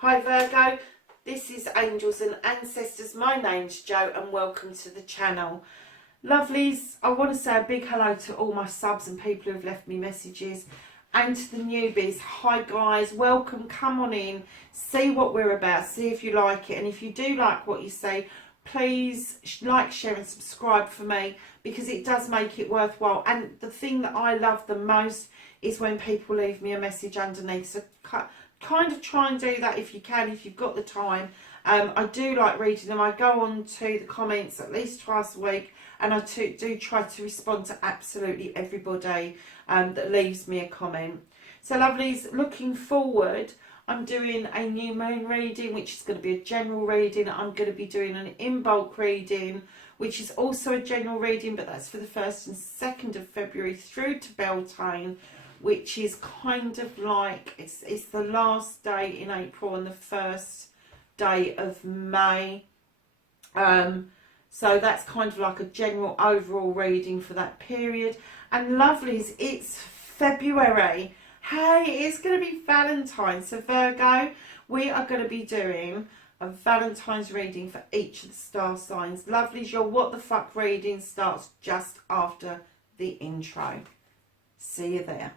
Hi Virgo, this is Angels and Ancestors. My name's Jo and welcome to the channel. Lovelies, I want to say a big hello to all my subs and people who have left me messages, and to the newbies. Hi guys, welcome, come on in, see what we're about, see if you like it, and if you do like what you see, please like, share and subscribe for me, because it does make it worthwhile. And the thing that I love the most is when people leave me a message underneath, so kind of try and do that if you can, if you've got the time. I do like reading them. I go on to the comments at least twice a week, and I do try to respond to absolutely everybody that leaves me a comment. So lovelies, looking forward, I'm doing a new moon reading, which is going to be a general reading. I'm going to be doing an in bulk reading, which is also a general reading, but that's for the 1st and 2nd of February through to Beltane, which is kind of like, it's the last day in April and the first day of May. So that's kind of like a general overall reading for that period. And lovelies, it's February. Hey, it's going to be Valentine's. So Virgo, we are going to be doing a Valentine's reading for each of the star signs. Lovelies, your What the Fuck reading starts just after the intro. See you there.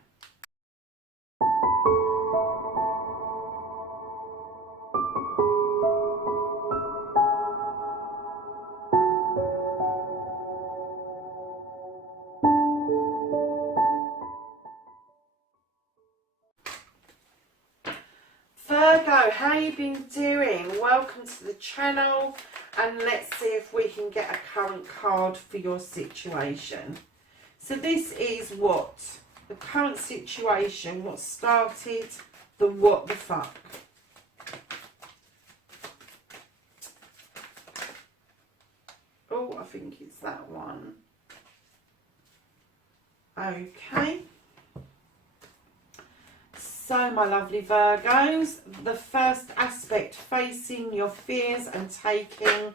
Virgo, how you been doing? Welcome to the channel, and let's see if we can get a current card for your situation. So this is what the current situation, what started the what the fuck. Oh, I think it's that one. Okay. So, my lovely Virgos, the first aspect, facing your fears and taking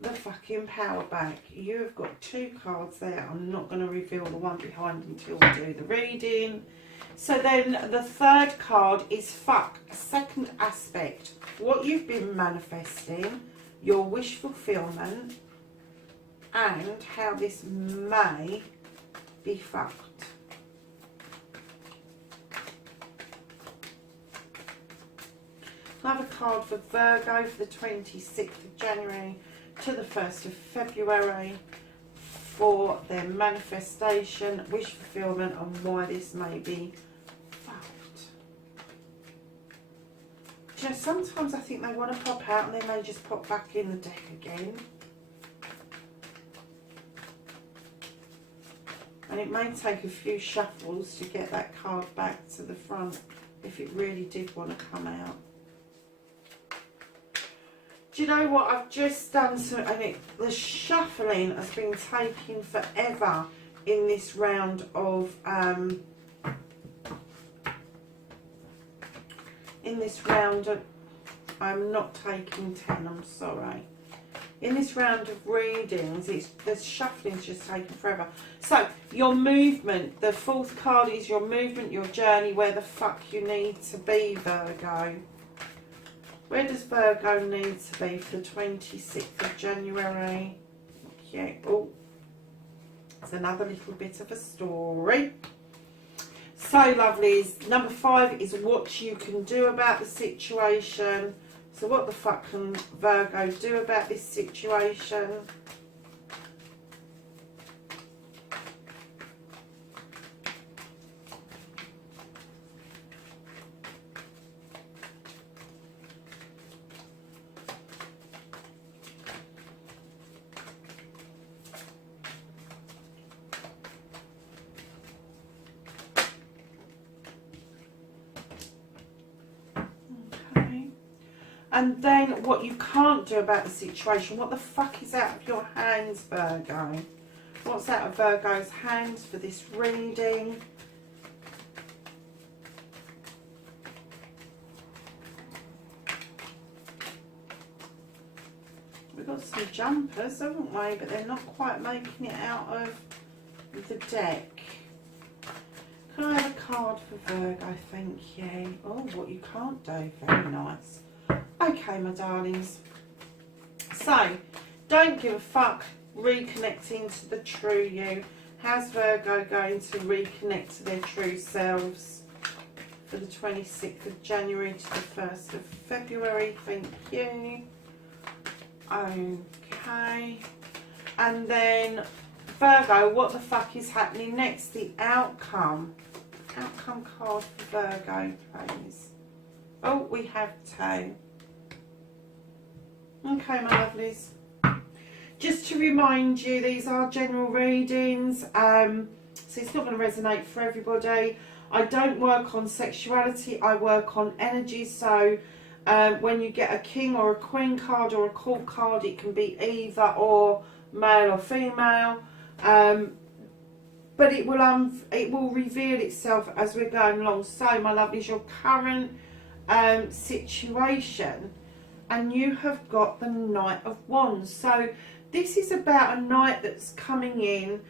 the fucking power back. You have got 2 cards there. I'm not going to reveal the one behind until we do the reading. So then the 3rd card is fuck, second aspect, what you've been manifesting, your wish fulfillment, and how this may be fucked. Another card for Virgo for the 26th of January to the 1st of February for their manifestation, wish fulfillment, and why this may be fucked. Do you know, sometimes I think they want to pop out and they may just pop back in the deck again. And it may take a few shuffles to get that card back to the front if it really did want to come out. Do you know what I've just done? The shuffling has been taking forever in this round of I'm not taking 10, I'm sorry. In this round of readings, the shuffling's just taken forever. So your movement, the 4th card is your movement, your journey, where the fuck you need to be, Virgo. Where does Virgo need to be for the 26th of January? Okay. Oh, it's another little bit of a story. So, lovelies, number 5 is what you can do about the situation. So, what the fuck can Virgo do about this situation? And then what you can't do about the situation. What the fuck is out of your hands, Virgo? What's out of Virgo's hands for this reading? We've got some jumpers, haven't we? But they're not quite making it out of the deck. Can I have a card for Virgo, thank you. Oh, what you can't do, very nice. Okay, my darlings. So, don't give a fuck, reconnecting to the true you. How's Virgo going to reconnect to their true selves for the 26th of January to the 1st of February? Thank you. Okay. And then, Virgo, what the fuck is happening next? The outcome. Outcome card for Virgo, please. Oh, we have 2. Okay, my lovelies. Just to remind you, these are general readings, so it's not going to resonate for everybody. I don't work on sexuality, I work on energy. So when you get a king or a queen card or a court card, it can be either or, male or female. But it will reveal itself as we're going along. So, my lovelies, your current situation, and you have got the Knight of Wands. So this is about a knight that's coming in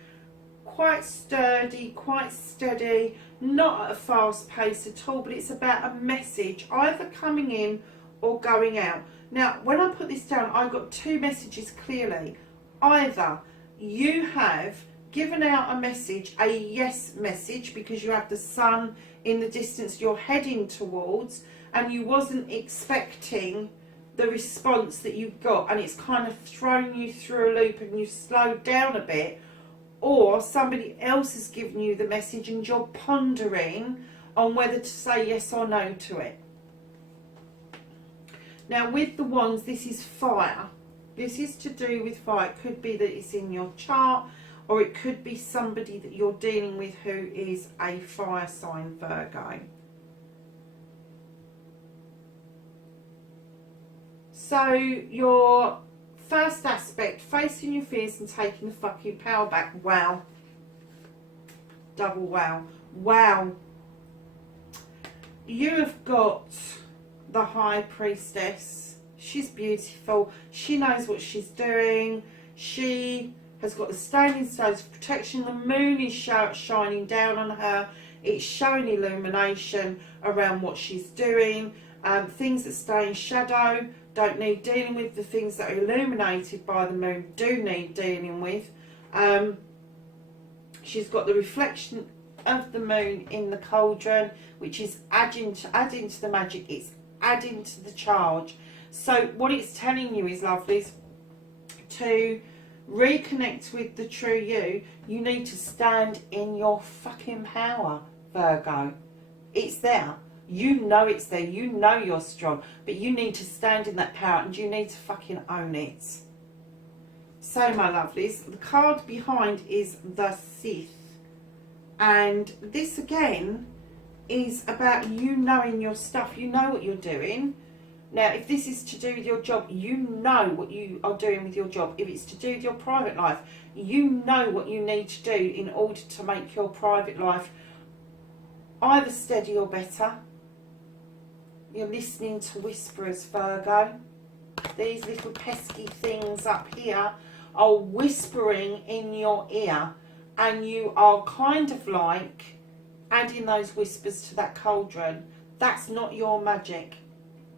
quite sturdy, quite steady, not at a fast pace at all, but it's about a message either coming in or going out. Now, when I put this down, I got 2 messages clearly. Either you have given out a message, a yes message, because you have the sun in the distance you're heading towards, and you wasn't expecting the response that you got, and it's kind of thrown you through a loop and you slowed down a bit, or somebody else has given you the message and you're pondering on whether to say yes or no to it. Now, with the wands, this is fire. This is to do with fire. It could be that it's in your chart, or it could be somebody that you're dealing with who is a fire sign, Virgo. So your first aspect, facing your fears and taking the fucking power back. Wow. Double wow. Wow. You have got the High Priestess. She's beautiful. She knows what she's doing. She has got the standing stones of protection. The moon is shining down on her. It's showing illumination around what she's doing. Things that stay in shadow don't need dealing with. The things that are illuminated by the moon do need dealing with. She's got the reflection of the moon in the cauldron, which is adding to the magic. It's adding to the charge. So what it's telling you is, lovelies, to reconnect with the true you, you need to stand in your fucking power, Virgo. It's there. You know it's there. You know you're strong. But you need to stand in that power, and you need to fucking own it. So, my lovelies, the card behind is the Sith. And this, again, is about you knowing your stuff. You know what you're doing. Now, if this is to do with your job, you know what you are doing with your job. If it's to do with your private life, you know what you need to do in order to make your private life either steady or better. You're listening to whisperers, Virgo. These little pesky things up here are whispering in your ear, and you are kind of like adding those whispers to that cauldron. That's not your magic.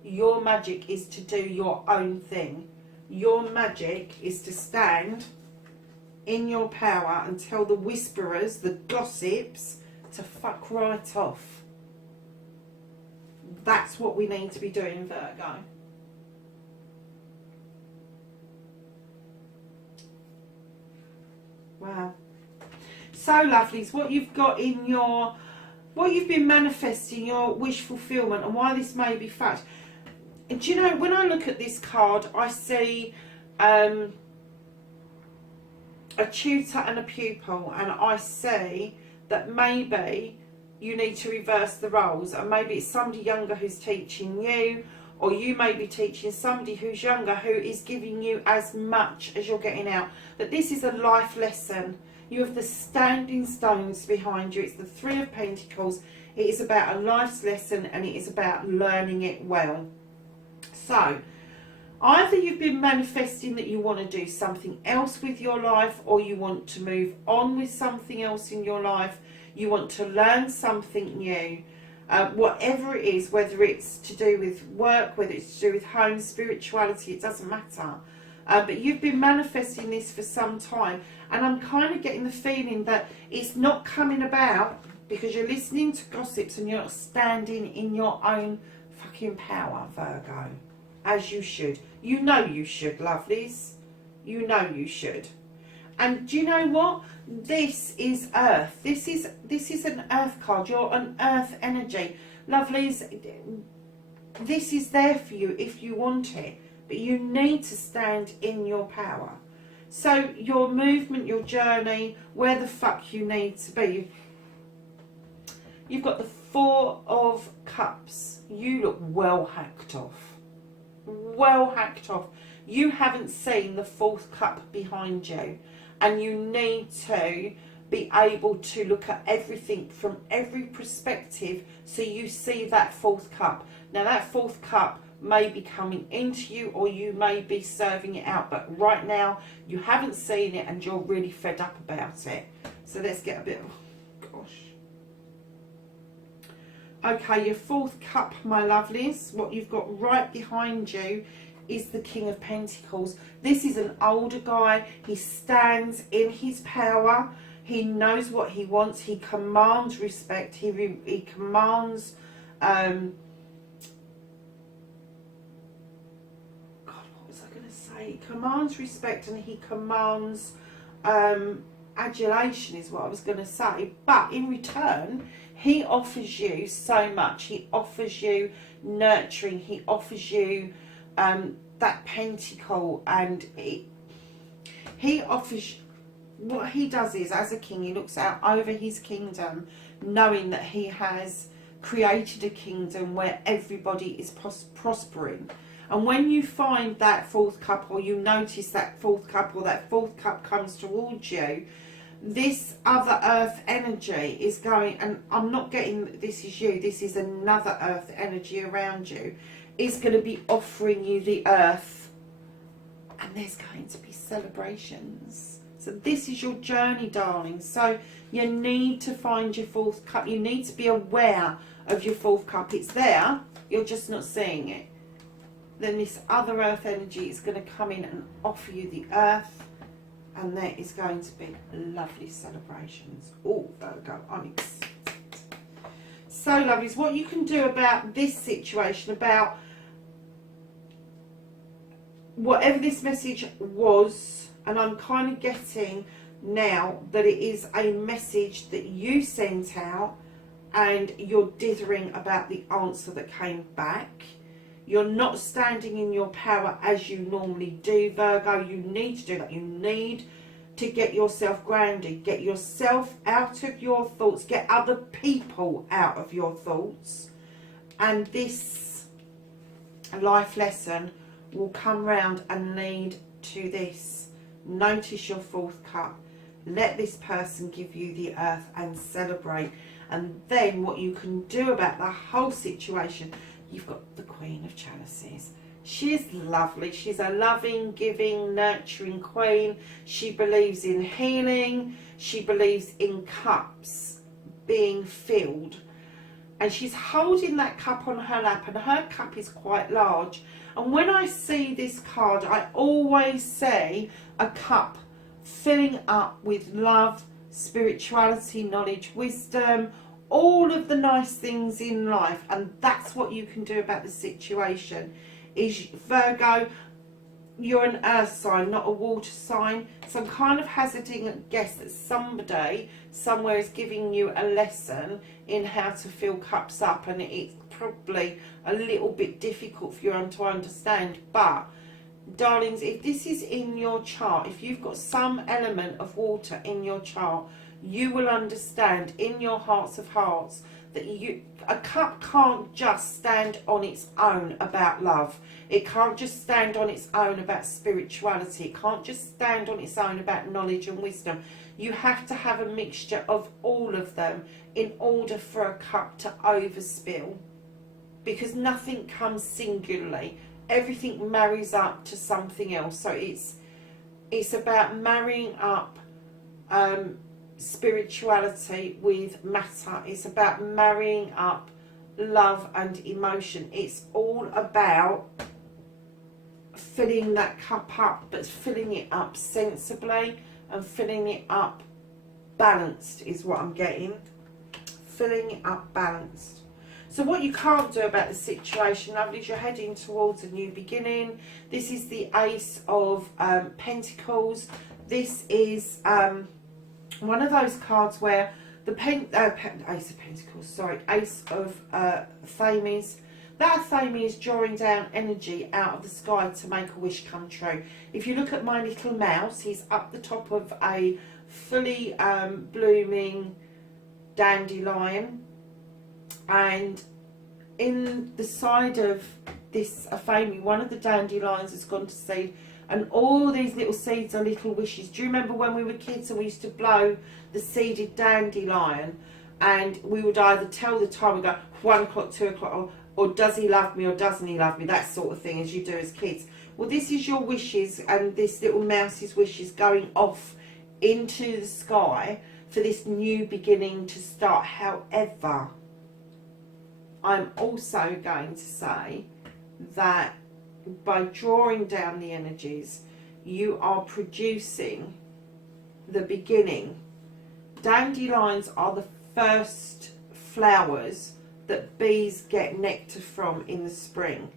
Your magic is to do your own thing. Your magic is to stand in your power and tell the whisperers, the gossips, to fuck right off. That's what we need to be doing, Virgo. Wow. So, lovelies, what you've got in your, what you've been manifesting, your wish fulfillment, and why this may be fact. And do you know, when I look at this card, I see a tutor and a pupil, and I see that maybe you need to reverse the roles, and maybe it's somebody younger who's teaching you, or you may be teaching somebody who's younger who is giving you as much as you're getting out. That this is a life lesson. You have the standing stones behind you. It's the Three of Pentacles. It is about a life's lesson, and it is about learning it well. So, either you've been manifesting that you want to do something else with your life, or you want to move on with something else in your life. You want to learn something new. Whatever it is, whether it's to do with work, whether it's to do with home, spirituality, it doesn't matter. But you've been manifesting this for some time, and I'm kind of getting the feeling that it's not coming about because you're listening to gossips and you're not standing in your own fucking power, Virgo, as you should. You know you should, lovelies. You know you should. And do you know what? This is Earth. This is an Earth card. You're an Earth energy. Lovelies, this is there for you if you want it. But you need to stand in your power. So your movement, your journey, where the fuck you need to be. You've got the Four of Cups. You look well hacked off. Well hacked off. You haven't seen the fourth cup behind you. And you need to be able to look at everything from every perspective so you see that fourth cup. Now that fourth cup may be coming into you or you may be serving it out, but right now you haven't seen it and you're really fed up about it. So let's get a bit of, gosh. Okay, your fourth cup, my lovelies, what you've got right behind you is the King of Pentacles. This is an older guy. He stands in his power. He knows what he wants. He commands respect. He commands he commands respect, and he commands adulation is what I was going to say. But in return, he offers you so much. He offers you nurturing. He offers you that pentacle, and he offers, what he does is, as a king, he looks out over his kingdom, knowing that he has created a kingdom where everybody is prospering. And when you find that fourth cup, or you notice that fourth cup, or that fourth cup comes towards you, this other earth energy is going, and I'm not getting this is you, this is another earth energy around you, is going to be offering you the earth. And there's going to be celebrations. So this is your journey, darling. So you need to find your fourth cup. You need to be aware of your fourth cup. It's there, you're just not seeing it. Then this other earth energy is going to come in and offer you the earth, and there is going to be lovely celebrations. Oh, Virgo, I'm excited. So, lovelies, what you can do about this situation, about whatever this message was, and I'm kind of getting now that it is a message that you sent out and you're dithering about the answer that came back. You're not standing in your power as you normally do, Virgo. You need to do that. You need to get yourself grounded. Get yourself out of your thoughts. Get other people out of your thoughts. And this life lesson will come round and lead to this. Notice your fourth cup. Let this person give you the earth and celebrate. And then what you can do about the whole situation, you've got the Queen of Chalices. She is lovely. She's a loving, giving, nurturing queen. She believes in healing. She believes in cups being filled. And she's holding that cup on her lap, and her cup is quite large. And when I see this card, I always see a cup filling up with love, spirituality, knowledge, wisdom, all of the nice things in life. And that's what you can do about the situation. Is Virgo, you're an earth sign, not a water sign, so I'm kind of hazarding a guess that somebody somewhere is giving you a lesson in how to fill cups up, and it's probably a little bit difficult for you to understand. But darlings, if this is in your chart, if you've got some element of water in your chart, you will understand in your hearts of hearts that a cup can't just stand on its own about love. It can't just stand on its own about spirituality. It can't just stand on its own about knowledge and wisdom. You have to have a mixture of all of them in order for a cup to overspill, because nothing comes singularly. Everything marries up to something else. So it's about marrying up spirituality with matter. It's about marrying up love and emotion. It's all about filling that cup up, but filling it up sensibly and filling it up balanced is what I'm getting. Filling it up balanced. So what you can't do about the situation, lovely, is you're heading towards a new beginning. This is the Ace of Pentacles. This is one of those cards where the Ace of Pentacles, sorry, Ace of Thames. That Thame is drawing down energy out of the sky to make a wish come true. If you look at my little mouse, he's up the top of a fully blooming dandelion, and in the side of this Thame, one of the dandelions has gone to seed, and all these little seeds are little wishes. Do you remember when we were kids and we used to blow the seeded dandelion, and we would either tell the time, we go 1 o'clock, 2 o'clock, or does he love me or doesn't he love me, that sort of thing, as you do as kids. Well, this is your wishes, and this little mouse's wishes going off into the sky for this new beginning to start. However, I'm also going to say that by drawing down the energies, you are producing the beginning. Dandelions are the first flowers that bees get nectar from in the spring.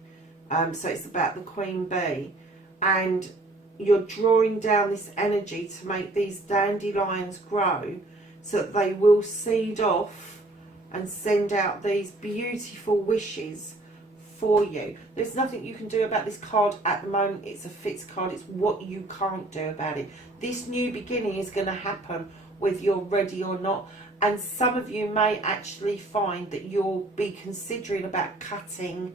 So it's about the queen bee, and you're drawing down this energy to make these dandelions grow so that they will seed off and send out these beautiful wishes for you. There's nothing you can do about this card at the moment. It's a fixed card. It's what you can't do about it. This new beginning is going to happen whether you're ready or not, and some of you may actually find that you'll be considering about cutting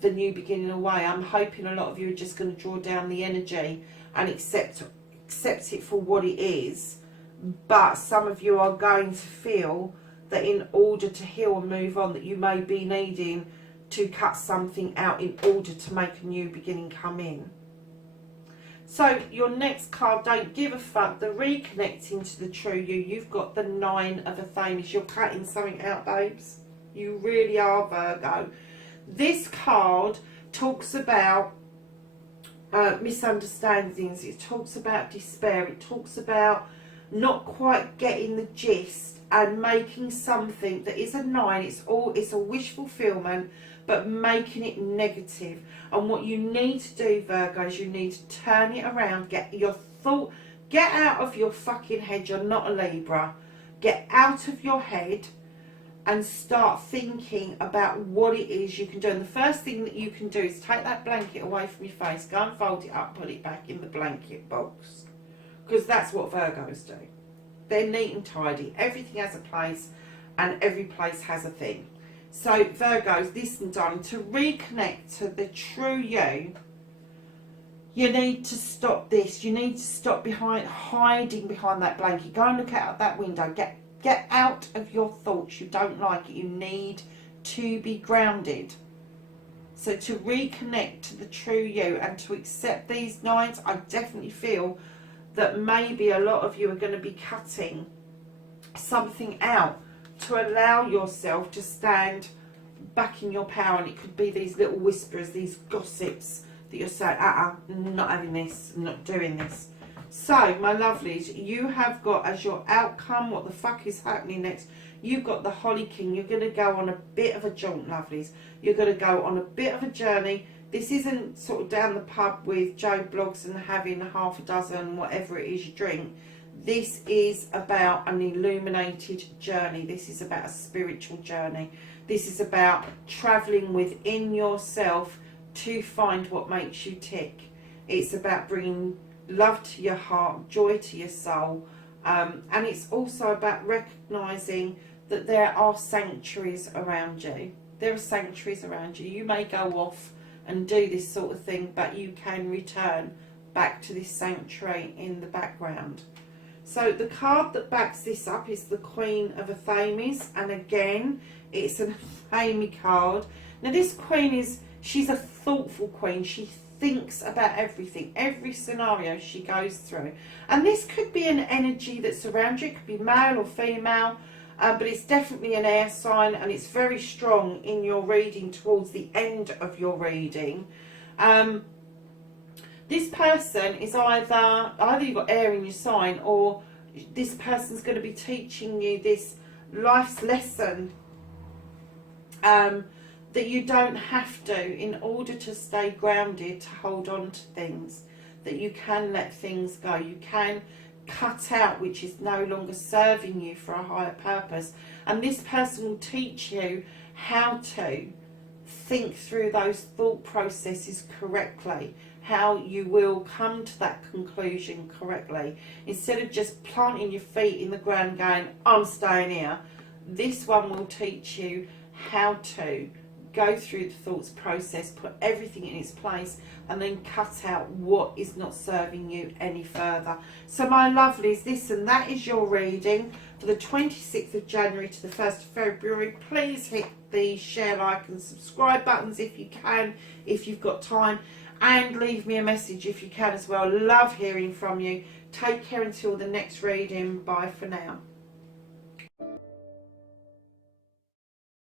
the new beginning away. I'm hoping a lot of you are just going to draw down the energy and accept it for what it is, but some of you are going to feel that in order to heal and move on, that you may be needing to cut something out in order to make a new beginning come in. So your next card, don't give a fuck, the reconnecting to the true you. You've got the Nine of Thames. You're cutting something out, babes. You really are, Virgo. This card talks about misunderstandings. It talks about despair. It talks about not quite getting the gist and making something that is a 9. It's a wish fulfillment, but making it negative. And what you need to do, Virgo, is you need to turn it around. Get out of your fucking head. You're not a Libra. Get out of your head and start thinking about what it is you can do. And the first thing that you can do is take that blanket away from your face, go and fold it up, put it back in the blanket box. Because that's what Virgos do. They're neat and tidy. Everything has a place, and every place has a thing. So Virgos, listen, darling, to reconnect to the true you, you need to stop this. You need to stop hiding behind that blanket. Go and look out that window. Get out of your thoughts. You don't like it. You need to be grounded. So to reconnect to the true you and to accept these 9s, I definitely feel that maybe a lot of you are going to be cutting something out to allow yourself to stand back in your power. And it could be these little whisperers, these gossips that you're saying, not having this, not doing this. So, my lovelies, you have got as your outcome, what the fuck is happening next, you've got the Holly King. You're going to go on a bit of a jaunt, lovelies. You're going to go on a bit of a journey. This isn't sort of down the pub with Joe Blogs and having half a dozen, whatever it is you drink. This is about an illuminated journey. This is about a spiritual journey. This is about travelling within yourself to find what makes you tick. It's about bringing love to your heart, joy to your soul. And it's also about recognising that there are sanctuaries around you. There are sanctuaries around you. You may go off and do this sort of thing, but you can return back to this sanctuary in the background. So the card that backs this up is the Queen of Thames, and again, it's an Thame card. Now this queen she's a thoughtful queen. She thinks about everything, every scenario she goes through. And this could be an energy that's around you. It could be male or female, but it's definitely an air sign, and it's very strong in your reading towards the end of your reading. This person is either you've got air in your sign, or this person's going to be teaching you this life's lesson that you don't have to, in order to stay grounded, to hold on to things, that you can let things go. You can cut out which is no longer serving you for a higher purpose. And this person will teach you how to think through those thought processes correctly, how you will come to that conclusion correctly. Instead of just planting your feet in the ground going, I'm staying here, this one will teach you how to go through the thoughts process, put everything in its place, and then cut out what is not serving you any further. So my lovelies, listen, that is your reading for the 26th of January to the 1st of February. Please hit the share, like and subscribe buttons if you can, if you've got time, and leave me a message if you can as well. Love hearing from you. Take care until the next reading. Bye for now.